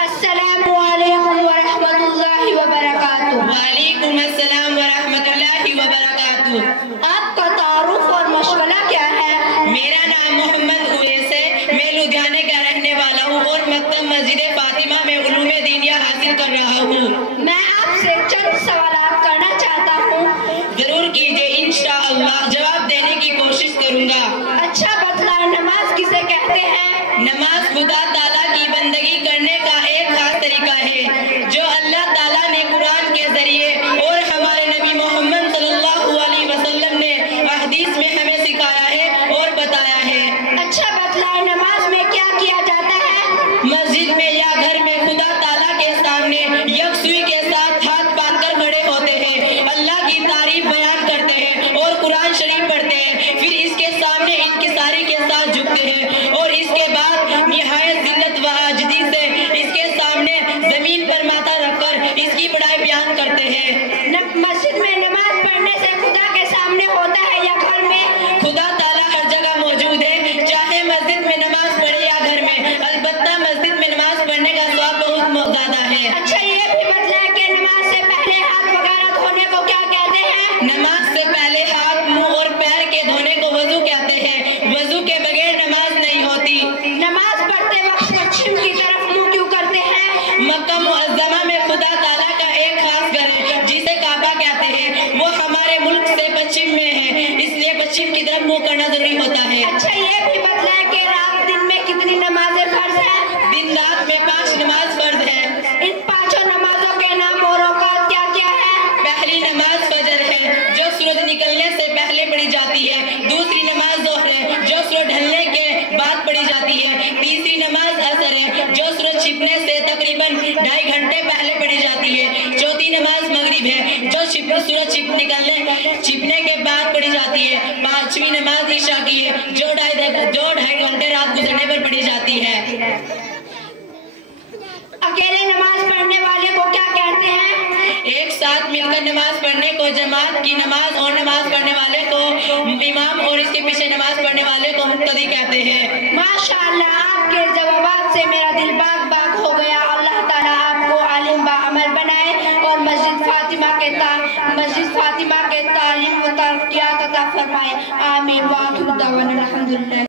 السلام علیکم ورحمۃ اللہ وبرکاتہ۔ وعلیکم السلام ورحمۃ اللہ وبرکاتہ۔ آپ کا تعارف اور مشغلہ کیا ہے؟ میرا نام محمد اویس ہے، میں لدھیانے کا رہنے والا ہوں اور مکتب مسجد فاطمہ میں علوم دینیہ حاصل کر رہا ہوں۔ میں آپ سے چند سوالات کرنا چاہتا ہوں۔ ضرور کیجیے، انشاءاللہ جواب دینے کی کوشش کروں گا۔ اچھا بتلائیں، نماز کسے کہتے ہیں؟ نماز خدا تعالیٰ کی بندگی کرنے کا ایک خاص طریقہ ہے جو اللہ تعالیٰ نے قرآن کے ذریعے اور ہمارے نبی محمد صلی اللہ علیہ وسلم نے حدیث میں ہمیں سکھایا ہے اور بتایا ہے۔ اچھا بتلائیں، نماز میں کیا کیا جاتا ہے؟ مسجد میں یا گھر میں خدا تعالیٰ کے سامنے یکسوئی کے ساتھ ہاتھ باندھ کر کھڑے ہوتے ہیں، اللہ کی تعریف بیان کرتے ہیں اور قرآن شریف پڑھتے ہیں، پھر اس کے سامنے انکساری کے ساتھ جھکتے ہیں اور اس کے بعد نہایت ذلت و عاجزی سے اس کے سامنے زمین پر ماتھا رکھ کر اس کی بڑائی بیان کرتے ہیں۔ مسجد میں نماز پڑھنے سے خدا کے سامنے ہوتا ہے یا گھر میں؟ خدا تعالیٰ ہر جگہ موجود ہے، چاہے مسجد میں نماز پڑھے یا گھر میں، البتہ مسجد میں نماز پڑھنے کا ثواب بہت زیادہ ہے۔ اچھا یہ بھی بتلائیں کہ نماز سے پہلے ہاتھ وغیرہ دھونے کو کیا کہتے ہیں؟ نماز سے پہلے ہاتھ، منہ اور پیر کے دھونے کو وضو کہتے ہیں، وضو کے بغیر نماز نہیں ہوتی۔ نماز پڑھتے وقت پچھم کی طرف منہ کیوں کرتے ہیں؟ مکہ معظمہ میں خدا تعالیٰ کا ایک خاص گھر ہے جسے کعبہ کہتے ہیں، وہ ہمارے ملک سے پچھم میں ہے، اس لیے پچھم کی طرف منہ کرنا ضروری ہوتا ہے۔ اچھا یہ بھی بتلائیں کہ رات دن میں کتنی نمازیں فرض ہیں؟ دن رات میں 5 نماز فرض ہے۔ ان 5 نمازوں کے نام اور اوقات کیا کیا ہے؟ پہلی نماز فجر ہے جو سورج نکلنے سے پہلے پڑھی جاتی ہے، دوسری نماز ظہر ہے جو سورج ڈھلنے کے بعد پڑھی جاتی ہے، تیسری نماز عصر ہے جو سورج چھپنے سے تقریباً 2.5 گھنٹے پہلے پڑھی جاتی ہے، چوتھی نماز مغرب ہے جو سورج چھپنے کے بعد پڑھی جاتی ہے، پانچویں نماز عشاء کی ہے جو 2.5 گھنٹے رات گزرنے پر پڑھی جاتی ہے۔ اکیلے نماز پڑھنے والے کو کیا کہتے ہیں؟ ایک ساتھ مل کر نماز پڑھنے کو جماعت کی نماز اور نماز پڑھنے والے کو امام اور اس کے پیچھے نماز پڑھنے والے کو مقتدی کہتے ہیں۔ ماشاءاللہ، آپ کے جوابات سے میرا دل باغ ہو گیا۔ اللہ تعالیٰ آپ کو عالم با عمل بنائے اور مسجد فاطمہ کے تعلیم و ترقیات عطا فرمائے۔ آمین۔ وآخر دعوانا الحمدللہ۔